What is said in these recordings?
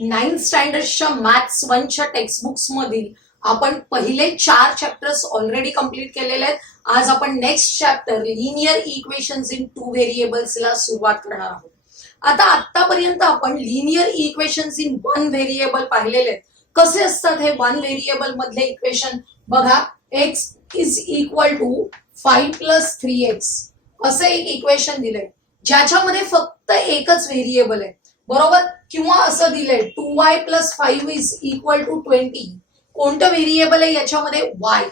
9th स्टँडर्डच्या maths 1च्या textbooks मधील आपण पहिले 4 चॅप्टर्स ऑलरेडी कंप्लीट केलेले आहेत. आज आपण next chapter linear equations in 2 variables ला सुरुवात करणार आहोत. आता आतापर्यंत आपण लिनियर इक्वेशन्स इन 1 व्हेरिएबल पाहिलेले आहेत. कसे असतात हे 1 व्हेरिएबल मधले इक्वेशन? बघा, x is equal to 5 plus 3x असं एक इक्वेशन दिलंय ज्याच्यामध्ये फक्त एकच व्हेरिएबल आहे, बरोबर? किंवा असं दिलंय 2y plus 5 is equal to 20. कोणतं व्हेरिएबल आहे याच्यामध्ये? y.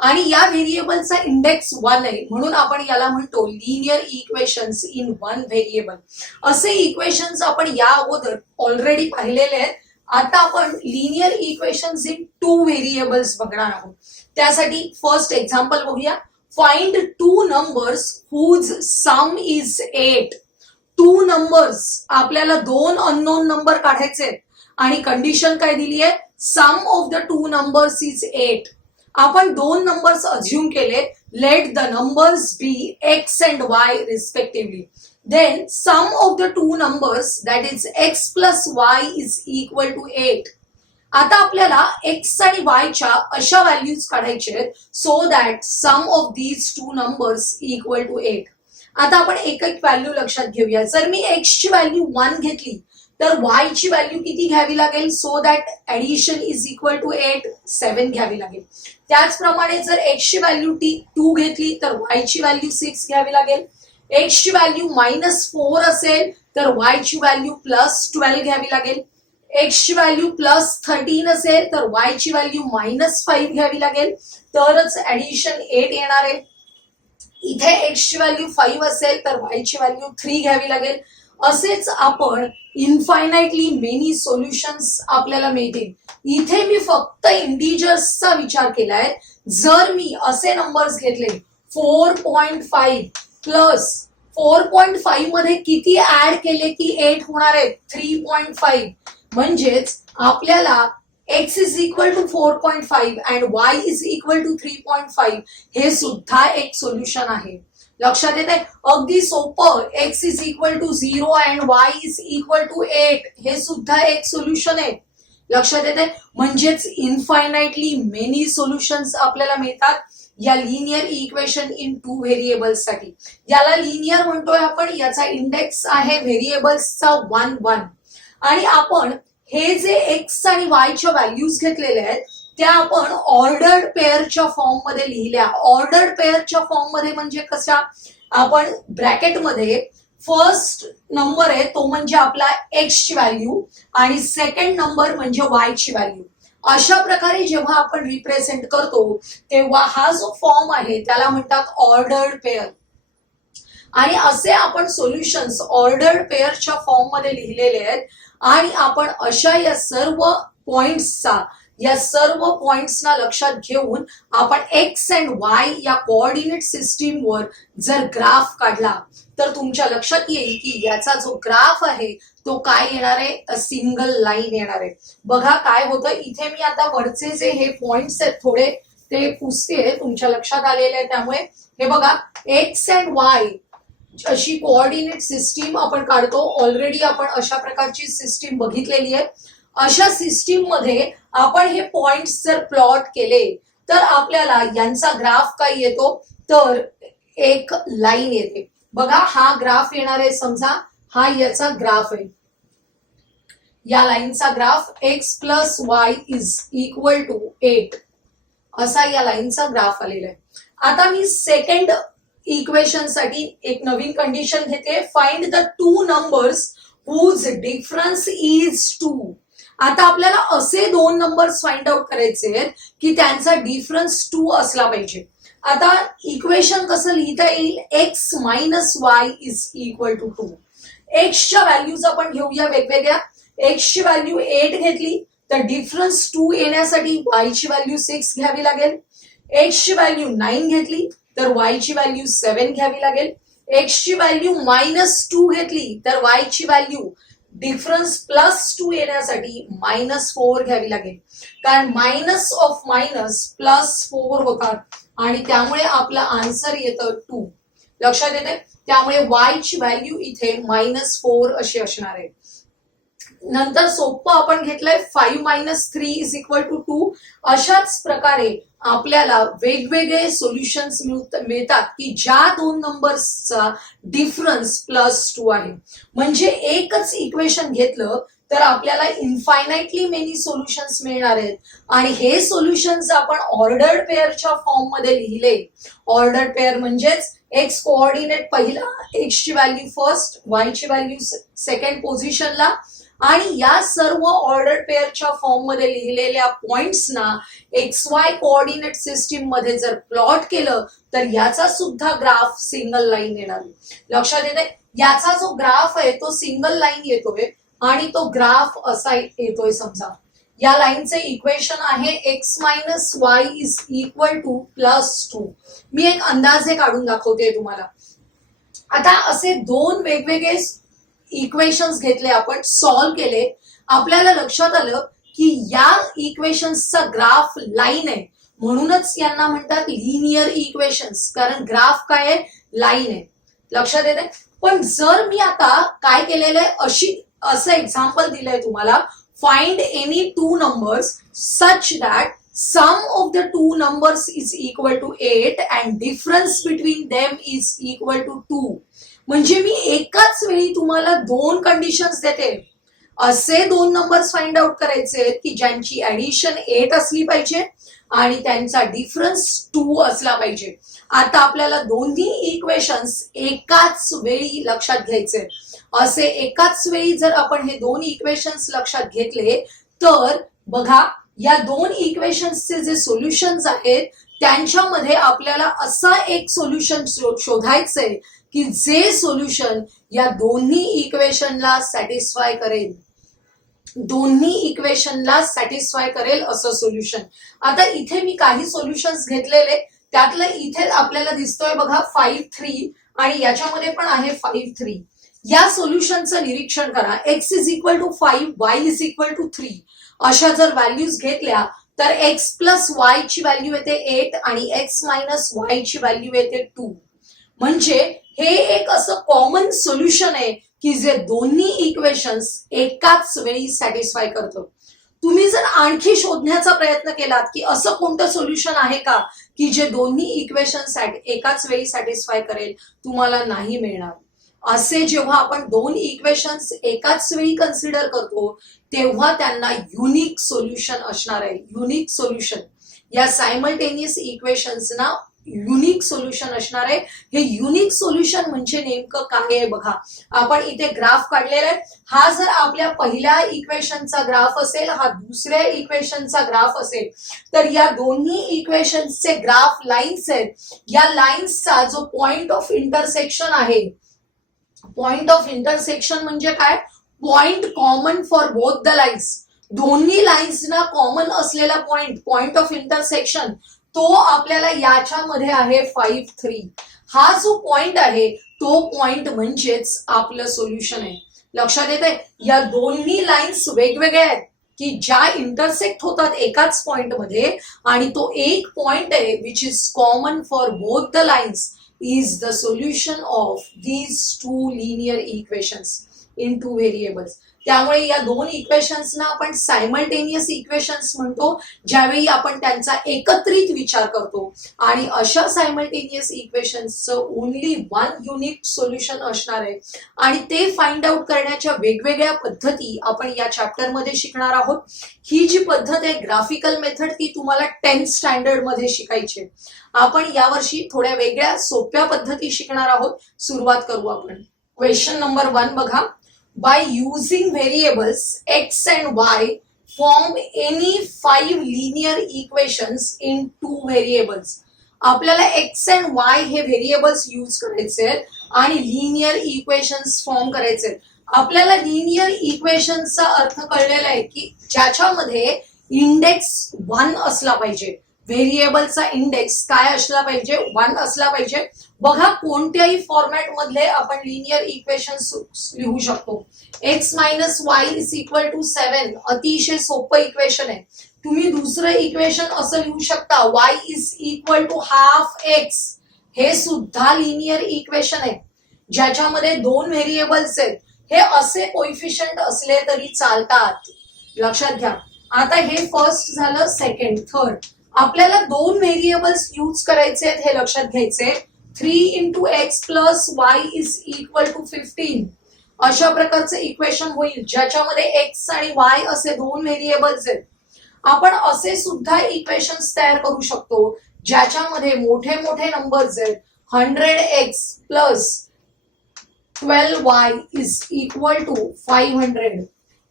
आणि या व्हेरिएबलचा इंडेक्स 1 आहे, म्हणून आपण याला म्हणतो लिनियर इक्वेशन्स इन 1 व्हेरिएबल. असे इक्वेशन्स आपण या अगोदर ऑलरेडी पाहिलेले आहेत. आता आपण लिनियर इक्वेशन्स इन 2 व्हेरिएबल्स बघणार आहोत. त्यासाठी फर्स्ट एक्झाम्पल बघूया. Find 2 numbers whose sum is 8. 2 numbers, आपल्याला 2 अननोन नंबर काढायचे आहेत आणि कंडिशन काय दिली आहे? Sum of the 2 numbers is 8. आपण 2 नंबर्स अज्युम केले. Let the numbers be x and y respectively. Then sum of the 2 numbers, that is x plus y, is equal to 8. आता आपल्याला x आणि y च्या अशा व्हॅल्यूज काढायचे आहेत so that sum of these 2 numbers equal to 8. आता आपण एक एक व्हॅल्यू लक्षात घेऊया. जर मी x ची व्हॅल्यू 1 घेतली तर y ची व्हॅल्यू किती घ्यावी लागेल? So that addition is equal to 8, 7 घ्यावी लागेल. त्याचप्रमाणे जर x ची व्हॅल्यू 2 घेतली तर y ची व्हॅल्यू 6 घ्यावी लागेल. x ची व्हॅल्यू -4 असेल तर y ची व्हॅल्यू +12 घ्यावी लागेल. x ची व्हॅल्यू +13 असेल तर y ची व्हॅल्यू -5 घ्यावी लागेल, तरच ऍडिशन 8 येणार आहे. इथे x ची व्हॅल्यू 5 असेल तर y ची व्हॅल्यू 3 घ्यावी लागेल. असेच आपण इन्फायनाइटली मेनी सोल्युशन्स आपल्याला मिळतील. इथे मी फक्त इंटिजर्सचा विचार केलाय. जर मी असे नंबर्स घेतले 4.5 प्लस 4.5 मध्ये किती ऍड केले की 8 होणार आहे? 3.5. म्हणजेच आपल्याला x is equal to 4.5 and y is equal to 3.5 हे सुद्धा एक सोल्युशन आहे. लक्षात येते? अगदी सोपं. x is equal to 0 and y is equal to 8 हे सुद्धा एक सोल्युशन आहे. लक्षात येते? म्हणजेच इन्फायनाइटली मेनी सोल्युशन्स आपल्याला मिळतात या लिनियर इक्वेशन इन 2 व्हेरिएबल्स साठी. याला लिनियर म्हणतोय आपण. याचा इंडेक्स आहे व्हेरिएबल्सचा 1, 1. आणि आपण हे जे x आणि y च्या व्हॅल्यूज घेतलेल्या आहेत त्या आपण ऑर्डर्ड पेअरच्या फॉर्म मध्ये लिहिल्या. ऑर्डर्ड पेअरच्या फॉर्म मध्ये म्हणजे कशा? आपण ब्रॅकेटमध्ये फर्स्ट नंबर आहे तो म्हणजे आपला x ची व्हॅल्यू आणि सेकंड नंबर म्हणजे y ची व्हॅल्यू. अशा प्रकारे जेव्हा आपण रिप्रेझेंट करतो तेव्हा हा जो फॉर्म आहे त्याला म्हणतात ऑर्डर्ड पेअर. आणि असे आपण सोल्युशन्स ऑर्डर्ड पेअरच्या फॉर्म मध्ये लिहिलेले आहेत. आणि आपण अशा या सर्व पॉइंट्सना लक्षात घेऊन आपण x अँड y या कोऑर्डिनेट सिस्टीमवर जर ग्राफ काढला तर तुमच्या लक्षात येईल की याचा जो ग्राफ आहे तो काय येणार आहे? अ सिंगल लाईन येणार आहे. बघा काय होतं. इथे मी आता वरचे जे हे पॉइंट्स आहेत थोडे ते पुसते, तुमच्या लक्षात आलेले आहे. त्यामुळे हे बघा, x अँड y अशी कोऑर्डिनेट सिस्टीम आपण काढतो. ऑलरेडी आपण अशा प्रकारची सिस्टीम बघितलेली आहे. अशा सिस्टीम मध्ये आपण हे पॉइंट्स जर प्लॉट केले तर आपल्याला यांचा ग्राफ काय येतो? तर एक लाईन येते. बघा, हा ग्राफ येणार आहे. समजा हा याचा ग्राफ आहे. या लाईनचा graph x plus y is equal to 8 असा या लाईनचा ग्राफ आलेला आहे. आता मी सेकंड इक्वेशन साठी एक नवीन कंडिशन घेते. Find the 2 numbers whose difference is 2. आता आपल्याला असे 2 नंबर्स फाइंड आउट करायचे आहेत की त्यांचा डिफरन्स 2 असला पाहिजे. आता इक्वेशन कसं लिहिता येईल? x minus y is equal to 2. x च्या व्हॅल्यूज आपण घेऊया वेगवेगळ्या. x ची व्हॅल्यू 8 घेतली तर डिफरन्स 2 येण्यासाठी y ची व्हॅल्यू 6 घ्यावी लागेल. x ची व्हॅल्यू 9 घेतली तर y ची व्हॅल्यू 7 घ्यावी लागेल. x ची व्हॅल्यू -2 घेतली तर y ची व्हॅल्यू डिफरन्स +2 येण्यासाठी -4 घ्यावी लागेल. कारण मायनस ऑफ मायनस +4 होतात आणि त्यामुळे आपला आन्सर येतं 2. लक्षात येते? त्यामुळे y ची व्हॅल्यू इथे -4 अशी असणार आहे. नंतर सोपं आपण घेतलंय 5 मायनस 3 इज इक्वल टू 2. अशाच प्रकारे आपल्याला वेगवेगळे सोल्युशन्स मिळतात की ज्या दोन नंबर्सचा डिफरन्स +2 आहे. म्हणजे एकच इक्वेशन घेतलं तर आपल्याला इन्फायनाइटली मेनी सोल्युशन्स मिळणार आहेत आणि हे सोल्युशन्स आपण ऑर्डर्ड पेअरच्या फॉर्म मध्ये लिहिले. ऑर्डर्ड पेअर म्हणजेच एक्स कोऑर्डिनेट पहिला, एक्स ची व्हॅल्यू फर्स्ट, वाय ची व्हॅल्यू सेकंड पोझिशनला आणि या सर्व ऑर्डर पेअरच्या फॉर्म मध्ये लिहिलेल्या पॉइंट्सना एक्स वाय कोऑर्डिनेट सिस्टीम मध्ये जर प्लॉट केलं तर याचा सुद्धा ग्राफ सिंगल लाईन येणार. लक्षात येते, याचा जो ग्राफ आहे तो सिंगल लाईन येतोय आणि तो ग्राफ असा येतोय. समजा या लाईनचे इक्वेशन आहे x minus y is equal to +2. मी एक अंदाजे काढून दाखवते तुम्हाला. आता असे दोन वेगवेगळे इक्वेशन्स घेतले, आपण सॉल्व्ह केले. आपल्याला लक्षात आलं की या इक्वेशन्सचा ग्राफ लाईन आहे, म्हणूनच यांना म्हणतात लिनियर इक्वेशन्स, कारण ग्राफ काय आहे, लाईन आहे. लक्षात येते. पण जर मी आता काय केलेलं आहे, असं एक्झाम्पल दिलंय तुम्हाला, find any two numbers such that sum of the two numbers is equal to 8 and difference between them is equal to 2. म्हणजे मी एकाच वेळी तुम्हाला दोन कंडिशन्स देते. असे दोन नंबर्स फाइंड आउट करायचे की ज्यांची ऍडिशन 8 असली पाहिजे आणि त्यांचा डिफरन्स 2 असला पाहिजे. आता आपल्याला दोन्ही इक्वेशन्स एकाच वेळी लक्षात घ्यायचे. असे एकाच वेळी जर आपण हे दोन इक्वेशन्स लक्षात घेतले तर बघा, या दोन इक्वेशन्सचे जे सोल्युशन्स आहेत त्यांच्यामध्ये आपल्याला असा एक सोल्युशन शोधायचंय की जे सोल्युशन या दोन्ही इक्वेशनला सॅटिस्फाय करेल. दोन्ही इक्वेशनला सॅटिस्फाय करेल असं सोल्युशन. आता इथे मी काही सोल्युशन्स घेतलेले, त्यातलं इथे आपल्याला दिसतोय बघा 5, 3 आणि याच्यामध्ये पण आहे 5, 3. या सोल्युशनचं निरीक्षण करा. X is equal to 5, y is equal to 3 अशा जर व्हॅल्यूज घेतल्या तर एक्स प्लस वाय ची व्हॅल्यू येते 8 आणि एक्स मायनस वाय ची व्हॅल्यू येते 2. म्हणजे हे एक असं कॉमन सोल्युशन आहे की जे दोन्ही इक्वेशन्स एकाच वेळी सॅटिस्फाय करतं. तुम्ही जर आणखी शोधण्याचा प्रयत्न केलात की असं कोणतं सोल्युशन आहे का की जे दोन्ही इक्वेशन्स एकाच वेळी सॅटिस्फाय करेल, तुम्हाला नाही मिळणार. असे जेव्हा आपण दोन इक्वेशन्स एकाच वेळी कन्सिडर करतो तेव्हा त्यांना युनिक सोल्युशन असणार आहे. युनिक सोल्युशन, या सायमल्टेनियस इक्वेशन्सना युनिक सोल्युशन असणार आहे. हे युनिक सोल्युशन म्हणजे नेमकं काय आहे बघा. आपण इथे ग्राफ काढलेला आहे. हा जर आपल्या पहिल्या इक्वेशनचा ग्राफ असेल, हा दुसऱ्या इक्वेशनचा ग्राफ असेल, तर या दोन्ही इक्वेशन्सचे ग्राफ लाईन्स आहेत. या लाईन्सचा जो पॉइंट ऑफ इंटरसेक्शन आहे, पॉइंट ऑफ इंटरसेक्शन म्हणजे काय, point common for both the lines. दोन्ही लाईन्सना कॉमन असलेला पॉइंट, पॉइंट ऑफ इंटरसेक्शन, तो आपल्याला याच्यामध्ये आहे 5, 3. हा जो पॉइंट आहे तो पॉइंट म्हणजेच आपलं सोल्युशन आहे. लक्षात येत आहे, या दोन्ही लाईन्स वेगवेगळ्या आहेत की ज्या इंटरसेक्ट होतात एकाच पॉइंट मध्ये आणि तो एक पॉइंट आहे which is common for both the lines is the solution of these two linear equations in two variables. त्यामुळे या दोन इक्वेशन्सना आपण सायमल्टेनियस इक्वेशन्स म्हणतो ज्यावेळी आपण त्यांचा एकत्रित विचार करतो. आणि अशा सायमल्टेनियस इक्वेशन्सचं ओनली वन युनिक सोल्युशन असणार आहे. आणि ते फाइंड आउट करण्याच्या वेगवेगळ्या पद्धती आपण या चॅप्टर मध्ये शिकणार आहोत. ही जी पद्धत आहे ग्राफिकल मेथड, ती तुम्हाला 10th स्टँडर्ड मध्ये शिकायची. आपण यावर्षी थोड्या वेगळ्या सोप्या पद्धती शिकणार आहोत. सुरुवात करू आपण. क्वेश्चन नंबर 1 बघा. By using variables x and y, form any 5 linear equations in two variables. आपल्याला x and y हे व्हेरिएबल्स यूज करायचे आहेत आणि लिनियर इक्वेशन्स फॉर्म करायचे आहेत. आपल्याला लिनियर इक्वेशन्सचा अर्थ कळलेला आहे की ज्याच्यामध्ये इंडेक्स 1 असला पाहिजे. व्हेरिएबलचा इंडेक्स काय असला पाहिजे, 1 असला पाहिजे. बघा, कोणत्याही फॉर्मॅट मधले आपण लिनियर इक्वेशन्स लिहू शकतो. X minus y is equal to 7, अतिशय सोपं इक्वेशन आहे. तुम्ही दुसरं इक्वेशन असं लिहू शकता, y is equal to half x. हे सुद्धा लिनियर इक्वेशन आहे ज्याच्यामध्ये दोन व्हेरिएबल्स आहेत. हे असे कोइफिशियंट असले तरी चालतात. लक्षात घ्या. आता हे फर्स्ट झालं. सेकंड, थर्ड आपल्याला दोन व्हेरिएबल्स यूज करायचे आहेत हे लक्षात घ्यायचे. 3 into x plus y is equal to 15 अशा प्रकारचे इक्वेशन होईल ज्याच्यामध्ये x आणि y असे दोन व्हेरिएबल्स आहेत. आपण असे सुद्धा इक्वेशन्स तयार करू शकतो ज्याच्यामध्ये मोठे मोठे नंबर्स आहेत. 100x plus 12y is equal to 500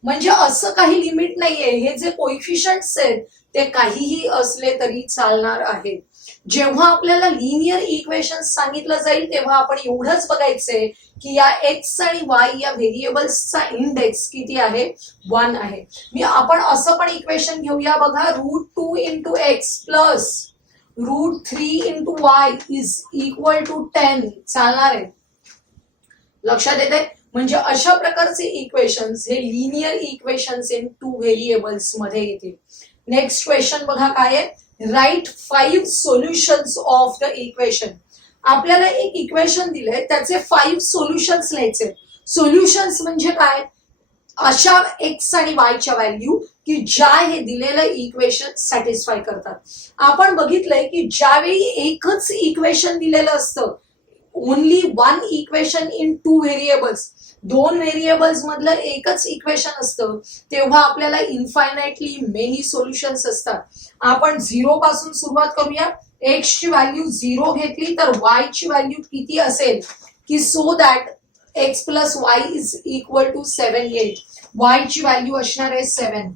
म्हणजे असं काही लिमिट नाहीये. हे जे कोइफिशियंट्स आहेत ते काहीही असले तरी चालणार आहेत. जेव्हा आपल्याला लिनियर इक्वेशन्स सांगितलं जाईल तेव्हा आपण एवढंच बघायचंय की या x आणि y या व्हेरिएबल्सचा इंडेक्स किती आहे, 1 आहे. आपण असं पण इक्वेशन घेऊया बघा. √2 into x plus √3 into y is equal to 10 चालणार आहे. लक्षात येते. म्हणजे अशा प्रकारचे इक्वेशन्स हे linear equations in two variables मध्ये येतील. नेक्स्ट क्वेश्चन बघा काय आहे. Write 5 solutions of the equation. आपल्याला एक इक्वेशन दिलंय त्याचे 5 सोल्युशन्स लिहायचे. सोल्युशन्स म्हणजे काय, अशा एक्स आणि वाय च्या व्हॅल्यू की ज्या हे दिलेलं इक्वेशन सॅटिस्फाय करतात. आपण बघितलंय की ज्यावेळी एकच इक्वेशन दिलेलं असतं, only one equation in two variables, दोन व्हेरिएबल्स मधलं एकच इक्वेशन असतं, तेव्हा आपल्याला इन्फायनाइटली मेनी सोल्युशन्स असतात. आपण 0 पासून सुरुवात करूया. एक्स ची व्हॅल्यू 0 घेतली तर वाय ची व्हॅल्यू किती असेल की so that x plus y is equal to 7 येईल. वाय ची व्हॅल्यू असणार आहे 7.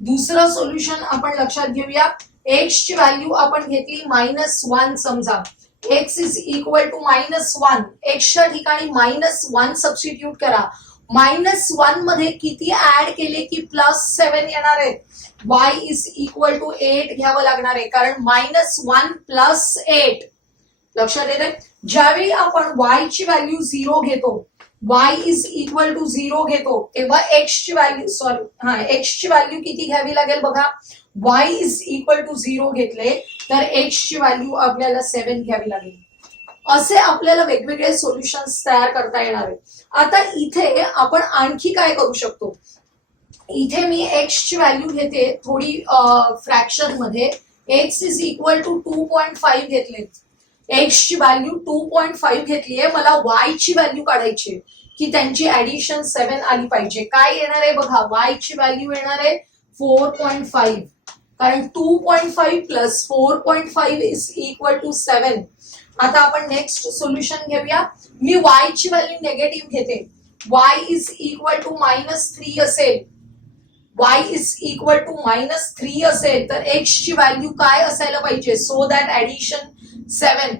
दुसरं सोल्युशन आपण लक्षात घेऊया. एक्स ची व्हॅल्यू आपण घेतली -1 समजा. x is equal to -1. एक्सच्या ठिकाणी -1 सबस्टिट्यूट करा. -1 मध्ये किती ऍड केले की +7 येणार आहे. y इज इक्वल टू 8 घ्यावं लागणार आहे कारण -1 + 8. लक्षात येते. ज्यावेळी आपण y ची व्हॅल्यू 0 घेतो, y इज इक्वल टू 0 घेतो, तेव्हा x ची व्हॅल्यू किती घ्यावी लागेल बघा. y इज इक्वल टू 0 घेतले तर x ची व्हॅल्यू आपल्याला 7 घ्यावी लागेल. असे आपल्याला वेगवेगळे सोल्युशन्स तयार करता येणार आहेत. आता इथे आपण आणखी काय करू शकतो. इथे मी x ची व्हॅल्यू घेते थोडी फ्रॅक्शन मध्ये. x इज इक्वल टू 2.5 घेतले. x ची व्हॅल्यू 2.5 घेतली आहे. मला y ची व्हॅल्यू काढायची की त्यांची ऍडिशन 7 आली पाहिजे. काय येणार आहे बघा. y ची व्हॅल्यू येणार आहे 4.5 कारण 2.5 प्लस 4.5 इज इक्वल टू 7. आता आपण नेक्स्ट सोल्युशन घेऊया. मी y ची व्हॅल्यू निगेटिव्ह घेते. y इज इक्वल टू -3 असेल. y इज इक्वल टू -3 असेल तर x ची व्हॅल्यू काय असायला पाहिजे सो दॅट ऍडिशन 7.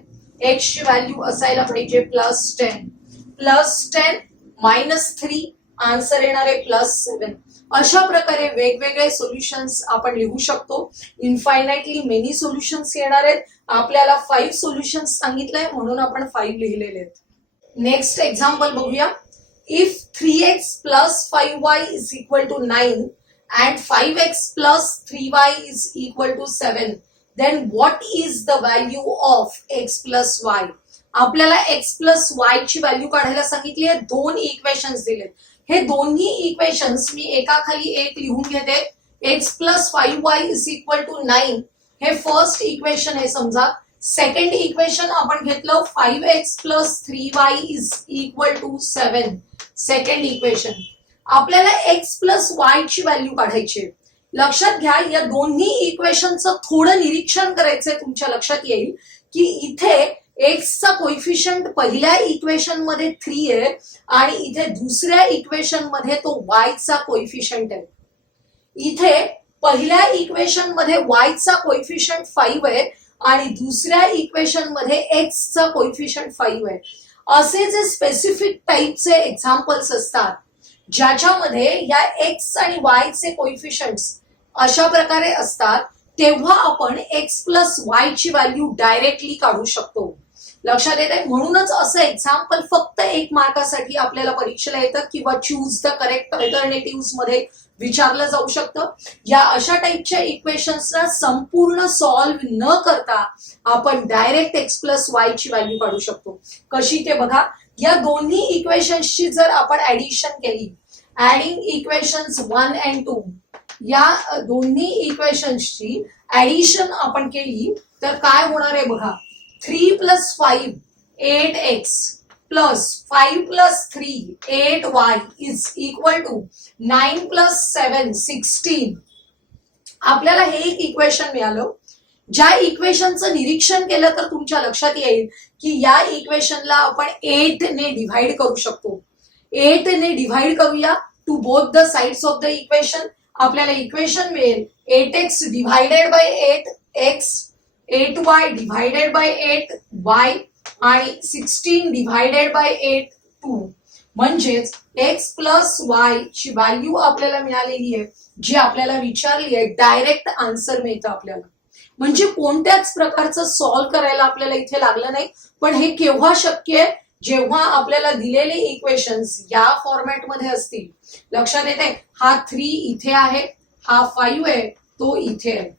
x ची व्हॅल्यू असायला पाहिजे +10. +10 -3 आन्सर येणार आहे +7. अशा प्रकारे वेगवेगळे सोल्युशन्स आपण लिहू शकतो. इन्फायनाइटली मेनी सोल्युशन्स येणार आहेत. आपल्याला 5 सोल्युशन्स सांगितलंय म्हणून आपण 5 लिहिलेले आहेत. नेक्स्ट एक्झाम्पल बघूया. If 3x plus 5y is equal to 9 and 5x plus 3y is equal to 7, then what is the value of x plus y? आपल्याला x plus y ची व्हॅल्यू काढायला सांगितली आहे. दोन इक्वेशन्स दिलेत. हे दोन्ही इक्वेशन्स मी एकाखाली एक लिहून घेते. x plus 5y is equal to 9 हे फर्स्ट इक्वेशन आहे समजा. सेकंड इक्वेशन आपण घेतलं 5x plus 3y is equal to 7. Second equation. आपल्याला x plus y ची व्हॅल्यू काढायची. लक्षात घ्या या दोन्ही इक्वेशनचं थोडं निरीक्षण करायचंय. तुमच्या लक्षात येईल की इथे x चा कोइफिशियंट पहिल्या इक्वेशन मध्ये 3 आहे आणि इथे दुसऱ्या इक्वेशन मध्ये तो y चा कोइफिशियंट आहे. इथे पहिल्या इक्वेशन मध्ये y चा कोइफिशियंट 5 आहे आणि दुसऱ्या इक्वेशन मध्ये x चा कोइफिशियंट 5 आहे. असे जे स्पेसिफिक टाइपचे एक्झाम्पल्स असतात ज्याच्यामध्ये या x आणि y चे कोइफिशियंट्स अशा प्रकारे असतात तेव्हा आपण x प्लस y ची व्हॅल्यू डायरेक्टली काढू शकतो. लक्षात येते. म्हणूनच असं एक्झाम्पल फक्त 1 मार्कासाठी आपल्याला परीक्षेला येतं किंवा चूज द करेक्ट अल्टरनेटिव्ह मध्ये विचारलं जाऊ शकतं. या अशा टाइपच्या इक्वेशन्सना संपूर्ण सॉल्व्ह न करता आपण डायरेक्ट x प्लस वाय ची व्हॅल्यू काढू शकतो. कशी ते बघा. या दोन्ही इक्वेशन्सची जर आपण ऍडिशन केली, ऍडिंग इक्वेशन्स 1 and 2, या दोन्ही इक्वेशन्सची ऍडिशन आपण केली तर काय होणार आहे बघा. 3 + 5 8x plus 5 + 3 8y is equal to 9 + 7 16. आपल्याला हे एक इक्वेशन मिळालं. ज्या इक्वेशनचं निरीक्षण केलं तर तुमच्या लक्षात येईल की या इक्वेशनला आपण 8 ने डिव्हाइड करू शकतो. 8 ने डिव्हाइड करूया to both the sides of the equation. आपल्याला इक्वेशन मिळेल 8x divided by 8x, 8y divided by 8y आणि 16 डिव्हाइडेड बाय 8 2. म्हणजेच x प्लस y ची व्हॅल्यू आपल्याला मिळालेली आहे, जी आपल्याला विचारली आहे. डायरेक्ट आन्सर मिळतं आपल्याला. म्हणजे कोणत्याच प्रकारचं सॉल्व्ह करायला आपल्याला इथे लागलं नाही. पण हे केव्हा शक्य आहे, जेव्हा आपल्याला दिलेले इक्वेशन्स या फॉर्मॅटमध्ये असतील. लक्षात येते, हा 3 इथे आहे, हा 5 आहे, तो इथे आहे.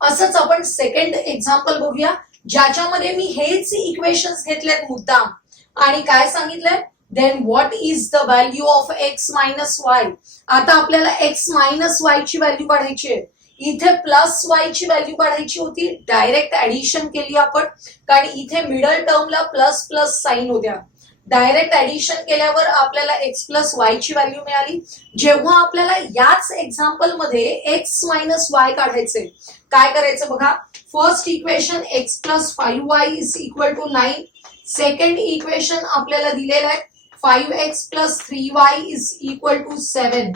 असंच आपण सेकंड एक्झाम्पल बघूया, ज्याच्यामध्ये मी हेच इक्वेशन्स घेतलेत मुद्दाम आणि काय सांगितलंय, then what is the value of x minus y. आता आपल्याला x मायनस वाय ची व्हॅल्यू काढायची आहे. इथे प्लस वाय ची व्हॅल्यू काढायची होती, डायरेक्ट ऍडिशन केली आपण, कारण इथे मिडल टर्मला प्लस प्लस साइन होत्या. डायरेक्ट ऍडिशन केल्यावर आपल्याला x प्लस वाय ची व्हॅल्यू मिळाली. जेव्हा आपल्याला याच एक्झाम्पल मध्ये x मायनस वाय काढायचे, काय करायचं बघा. First equation x plus 5y is equal to 9. Second equation आपल्याला दिलेलं आहे 5x plus 3y is equal to 7.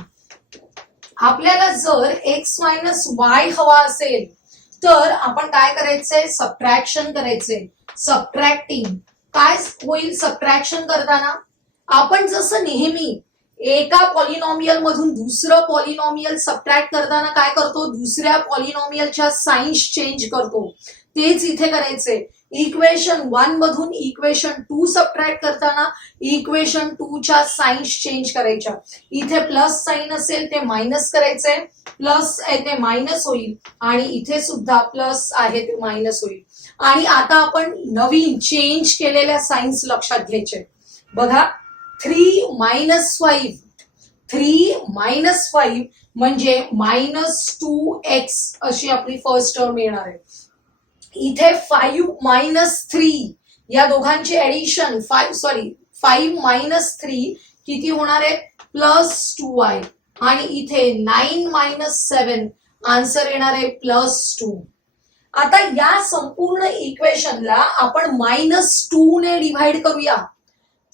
आपल्याला जर x मायनस वाय हवा असेल तर आपण काय करायचंय, सबट्रॅक्शन करायचंय. सबट्रॅक्टिंग काय होईल सबट्रॅक्शन करताना, आपण जसं नेहमी एका पॉलिनॉमियल मधून दुसरं पॉलिनॉमियल सबट्रॅक्ट करताना काय करतो, दुसऱ्या पॉलिनॉमियलच्या साइन्स चेंज करतो. तेच इथे करायचंय. इक्वेशन 1 मधून इक्वेशन 2 सबट्रॅक्ट करताना इक्वेशन 2 च्या साइन्स चेंज करायच्या. इथे प्लस साइन असेल ते मायनस करायचंय, प्लस आहे ते मायनस होईल आणि इथे सुद्धा प्लस आहे ते मायनस होईल. आणि आता आपण नवीन चेंज केलेल्या साइन्स लक्षात घ्यायचे. बघा 3 मायनस 5, 3 मायनस 5 म्हणजे -2x अशी आपली फर्स्ट टर्म येणार आहे. इथे 5 मायनस 3 या दोघांची ऍडिशन 5 मायनस 3 किती होणार आहे, +2y. आणि इथे 9 मायनस 7 आन्सर येणार आहे +2. आता या संपूर्ण इक्वेशनला आपण -2 ने डिव्हाइड करूया.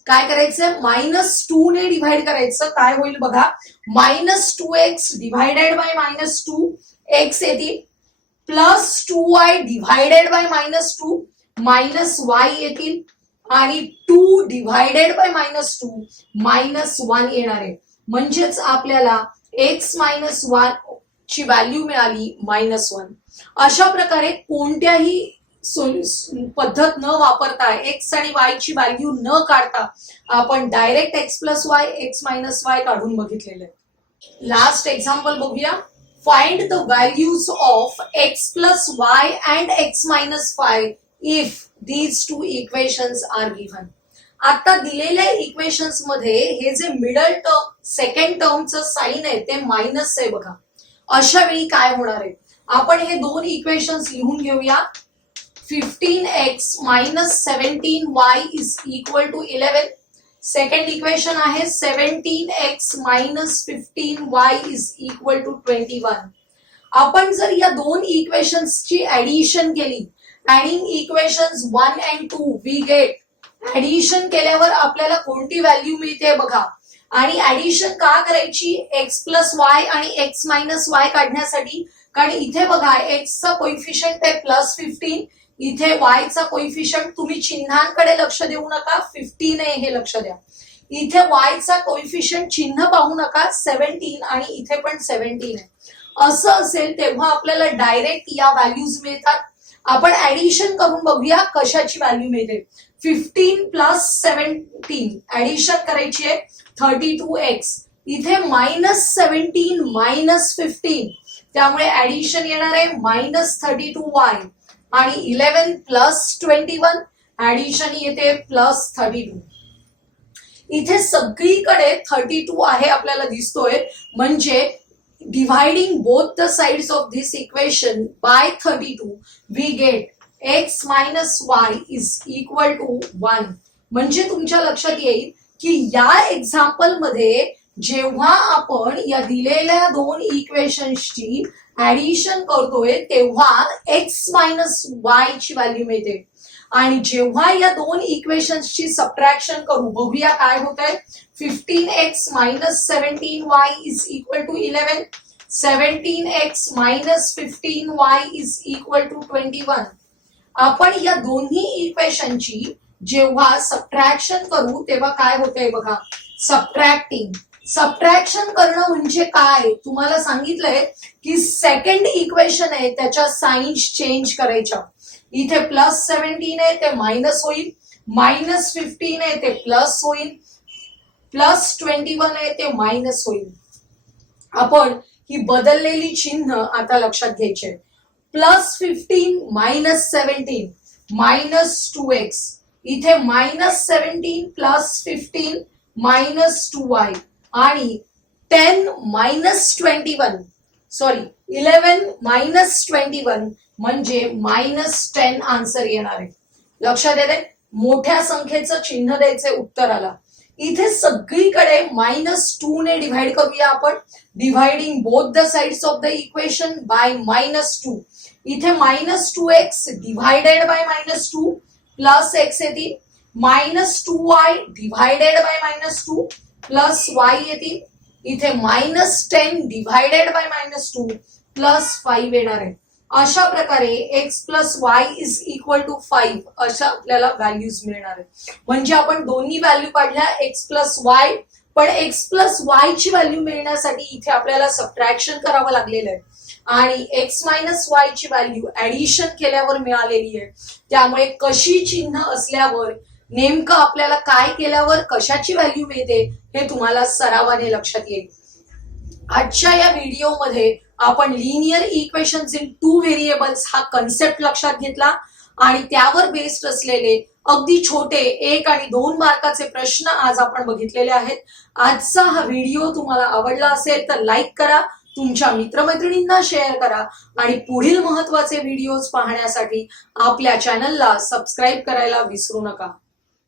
काय करायचं, -2 ने डिव्हाइड करायचं. काय होईल बघा, -2x डिव्हाइडेड बाय -2x येतील, +2y डिव्हाइडेड बाय -2 -y येतील आणि 2 डिव्हाइडेड बाय -2 -1 येणार आहे. म्हणजेच आपल्याला x मायनस 1 ची व्हॅल्यू मिळाली -1. अशा प्रकारे कोणत्याही पद्धत न वापरता, x आणि y ची व्हॅल्यू न काढता आपण direct x plus y, x minus y काढून बघितलेलं आहे. लास्ट एक्झाम्पल बघूया. Find the values of x plus y and x minus 5 if these two equations are given. आता दिलेल्या इक्वेशन्स मध्ये हे जे मिडल टर्म सेकंड टर्मचं साइन आहे ते मायनस आहे बघा. अशा वेळी काय होणार आहे, आपण हे दोन इक्वेशन्स लिहून घेऊया. 15x minus 17y is equal to 11. Second equation आहे 17x minus 15y is equal to 21. आपण जर या दोन इक्वेशन्सची ऍडिशन केली, adding equations 1 and 2 we get. Addition केल्यावर आपल्याला कोणती व्हॅल्यू मिळते बघा. आणि ऍडिशन का करायची, x प्लस वाय आणि x मायनस वाय काढण्यासाठी. कारण इथे बघा x चा कोइफिशियंट आहे +15, इथे y चा कोइफिशियंट, तुम्ही चिन्हांकडे लक्ष देऊ नका, 15 आहे हे लक्ष द्या. इथे y चा कोइफिशियंट चिन्ह पाहू नका, 17 आणि इथे पण 17 आहे. असं असेल तेव्हा आपल्याला डायरेक्ट या व्हॅल्यूज मिळतात. आपण ऍडिशन करून बघूया कशाची व्हॅल्यू मिळते. 15 प्लस 17 ऍडिशन करायची आहे 32x. इथे -17 -15 त्यामुळे ऍडिशन येणार आहे -32y आणि 11 प्लस 21 ऍडिशन येते +32. इथे सगळीकडे 32 आहे आपल्याला दिसतोय, म्हणजे dividing both the sides of this equation by 32 we get x minus y is equal to 1. म्हणजे तुमच्या लक्षात येईल की या एक्झाम्पल मध्ये जेव्हा आपण या दिलेल्या दोन इक्वेशन्सची ऍडिशन करतोय तेव्हा x मायनस y ची व्हॅल्यू मिळते, आणि जेव्हा या दोन इक्वेशन्सची सबट्रॅक्शन करू बघूया काय होत आहे. 15x minus 17y is equal to 11. 17x minus 15y is equal to 21. आपण या दोन्ही इक्वेशनची जेव्हा सबट्रॅक्शन करू तेव्हा काय होतंय बघा. सबट्रॅक्शन करणं म्हणजे काय तुम्हाला सांगितलंय की सेकंड इक्वेशन आहे त्याच्या साइन्स चेंज करायच्या. इथे +17 आहे ते मायनस होईल, -15 आहे ते प्लस होईल, +21 आहे ते मायनस होईल. आपण ही बदललेली चिन्ह आता लक्षात घ्यायचे. +15 -17 -2x, इथे -17 +15 -2y, आणि 10 -21 सॉरी 11 -21 म्हणजे -10 आन्सर येणार आहे. लक्षात येते, मोठ्या संख्येचं चिन्ह द्यायचे उत्तराला. इथे सगळीकडे -2 ने डिव्हाइड करूया आपण. Dividing both the sides of the equation by -2. इथे -2x divided by -2 plus x येतील, -2y divided by -2 plus y येतील. इथे -10 डिव्हायडेड बाय -2 प्लस 5 येणार आहे. अशा प्रकारे x plus y is equal to 5 अशा आपल्याला व्हॅल्यूज मिळणार आहे. म्हणजे आपण दोन्ही व्हॅल्यू काढल्या x प्लस y, पण x प्लस y ची व्हॅल्यू मिळण्यासाठी इथे आपल्याला सबट्रॅक्शन करावं लागलेलं आहे, आणि x मायनस y ची व्हॅल्यू ऍडिशन केल्यावर मिळालेली आहे. त्यामुळे कशी चिन्ह असल्यावर नेमकं आपल्याला काय केल्यावर कशाची व्हॅल्यू मिळते हे तुम्हाला सरावाने लक्षात येईल. आजच्या या व्हिडिओमध्ये आपण लिनियर इक्वेशन्स इन 2 व्हेरिएबल्स हा कन्सेप्ट लक्षात घेतला, आणि त्यावर बेस्ड असलेले अगदी छोटे 1 आणि 2 मार्काचे प्रश्न आज आपण बघितलेले आहेत. आजचा हा व्हिडिओ तुम्हाला आवडला असेल तर लाईक करा, तुमच्या मित्रमैत्रिणींना शेअर करा, आणि पुढील महत्त्वाचे व्हिडिओज पाहण्यासाठी आपल्या चॅनलला सबस्क्राईब करायला विसरू नका.